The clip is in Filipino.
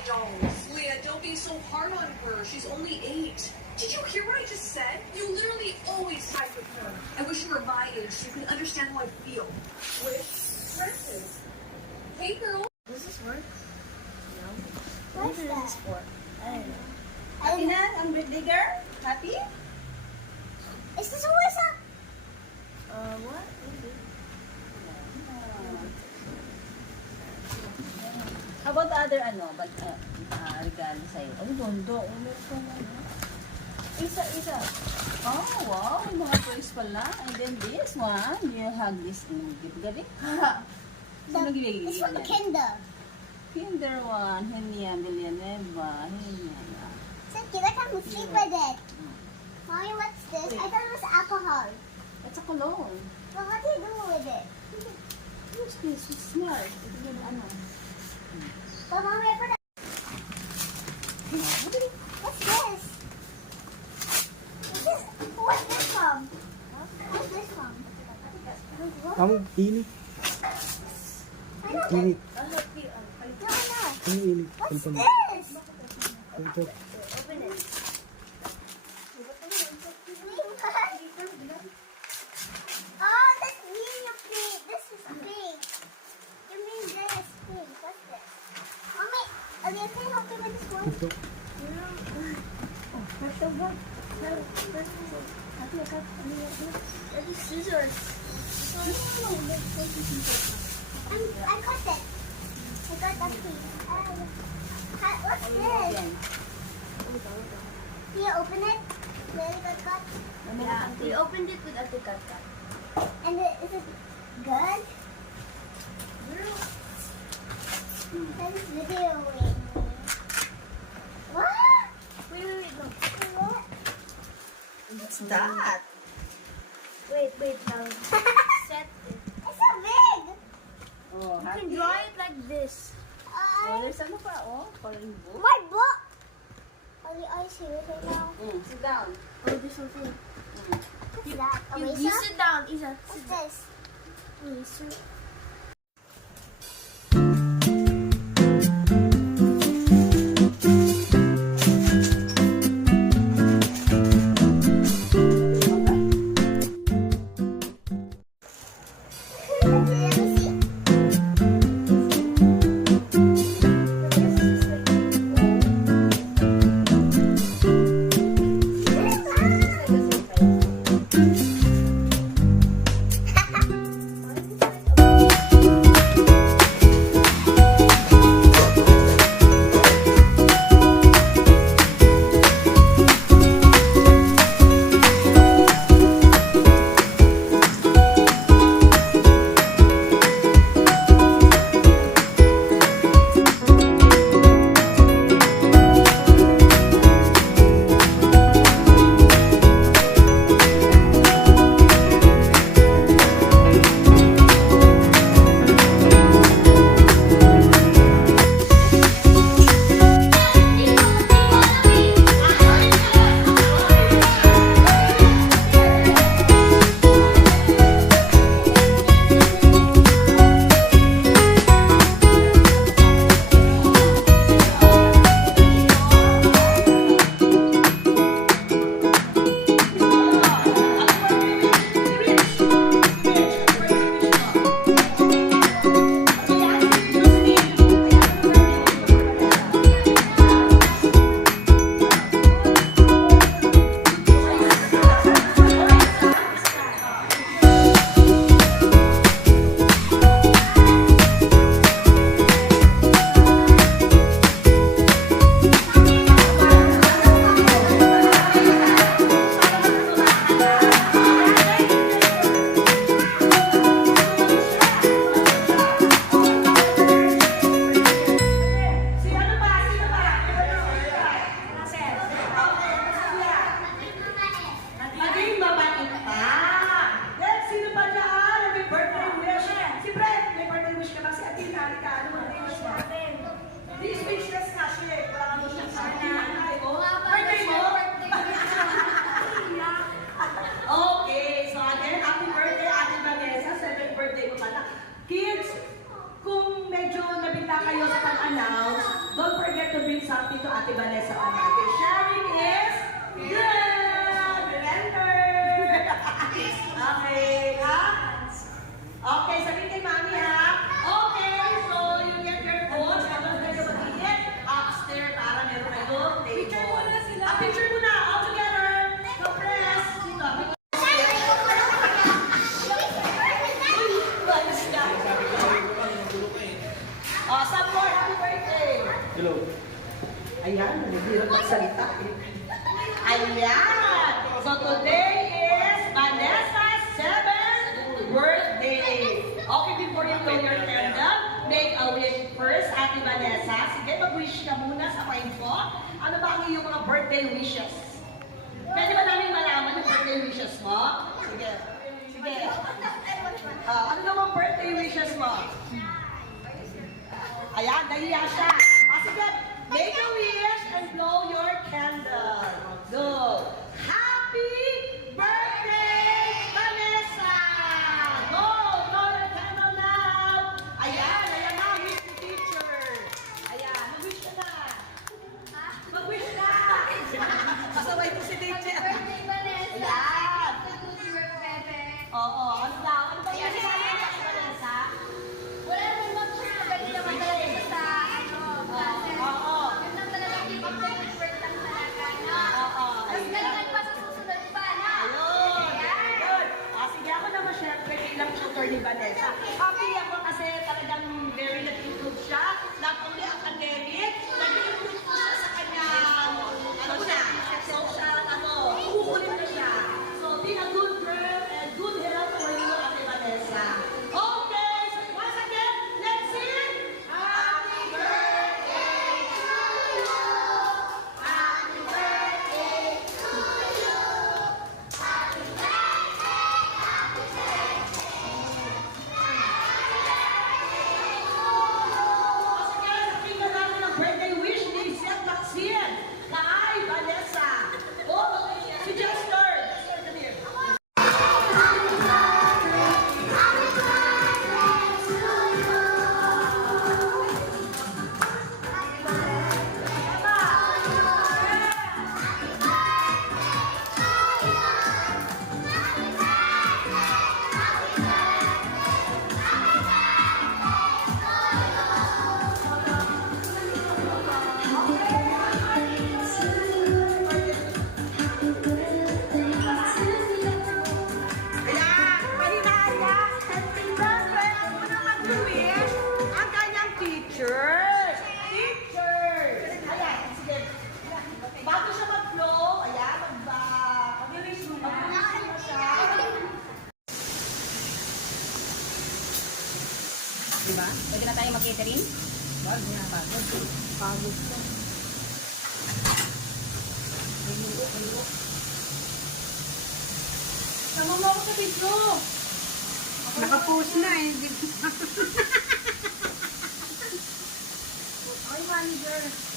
the dolls. Leah, don't be so hard on her. She's only 8. Did you hear what I just said? You literally always fight with her. I wish you were my age so you could understand how I feel. With dresses. Hey, girl. Does this work? No. What's What is that? this for? I don't know. Happy na? Ang bigger? Happy? Is this always a... What? How about the other regalo sa'yo? Ay, bondo. Meron pa na. Isa. Oh, wow. May mga toys pala. And then this one, you have this gift. Gabi? Sino nagbibigay This one, yan? Kinder. Kinder one. Henyan, Delianeva. Henyan. So cute. I can't sleep with it. Mommy, what's this? I thought it was alcohol. That's a cologne. But what do you do with it? What's this? It's smart. Ito yun, ano? But mommy, I put it... What's this? What's this from? What's this from? Kamu ini, I don't ini, know. No. ini. What's Telepon. this? Ito. Open it. Oh, that's medium pink. This is pink. You mean this pink? What's this? Mommy, Olivia, can you help me with this one? Ito. Scissors. I cut it. I got that piece. What's this? Can you open it? Really good cut. Yeah, We opened it with a cut. And is it good? That is videoing. What? Wait, look. What? What's that? Wait, now. Set it. It's so big. Oh, You happy? can draw it like this. Oh, there's ano pa, oh, coloring book. My book. Only I see it right now. Sit down. Oh, this one thing. What's that? A You razor? sit down, Isa. What's this? Razor. Let me see. Hello. Ayan, hirap magsalita eh. Ayan! So today is Vanessa's 7th birthday. Okay, before you blow your candle, make a wish first, Ate Vanessa. Sige, mag-wish ka muna sa mind ko. Ano ba ang iyong mga birthday wishes? Pwede ba namin malaman yung birthday wishes mo? Sige. Sige. Ano naman birthday wishes mo? Ayan, nahiya siya. Sige, make a wish and blow your candle. Go. Happy birthday, Vanessa! Go, blow your candle now. Ayan, ayan na, wish to teacher. Ayan, mag-wish ka na. Mag-wish na. Kasabay ko si teacher. Birthday, Vanessa. Ayan. Oo, ano daw? Ano ba yung Ayan. sinabi mo, Vanessa? Wala naman mag-share. Pwede naman talaga sa classes. Oo. Yun lang talaga keep up the good work lang talaga, no? Oo, Mas ayan. galingan pa sa susunod pa, no? Ayun, very good. Sige ako naman syempre bilang tutor ni Vanessa. Happy ako kasi talagang very nag-improve siya. Not only academic, nag-improve po siya sa kanyang, social, kukulit na siya. So, be a good girl and good health for you, Ate Vanessa. Okay, so once again, let's sing. Happy birthday to you. Happy birthday to you. Happy Sige, pakinggan natin ang birthday wish ni Seth Maxine kay Vanessa. Oh, si Jester. Come here. Ayan, pahinaya. Happy birthday. Ang unang mag-wish, ang kanyang teachers. Teachers. Ayan, sige. Bago siya mag-flow, ayan, mag-wish muna. Mag-wish muna siya. Diba? Pwede na tayo mag-catering? Wag niya, pagod. Pagod ko. Sama mo ako sa video. Nakapost na eh. Ay, manager.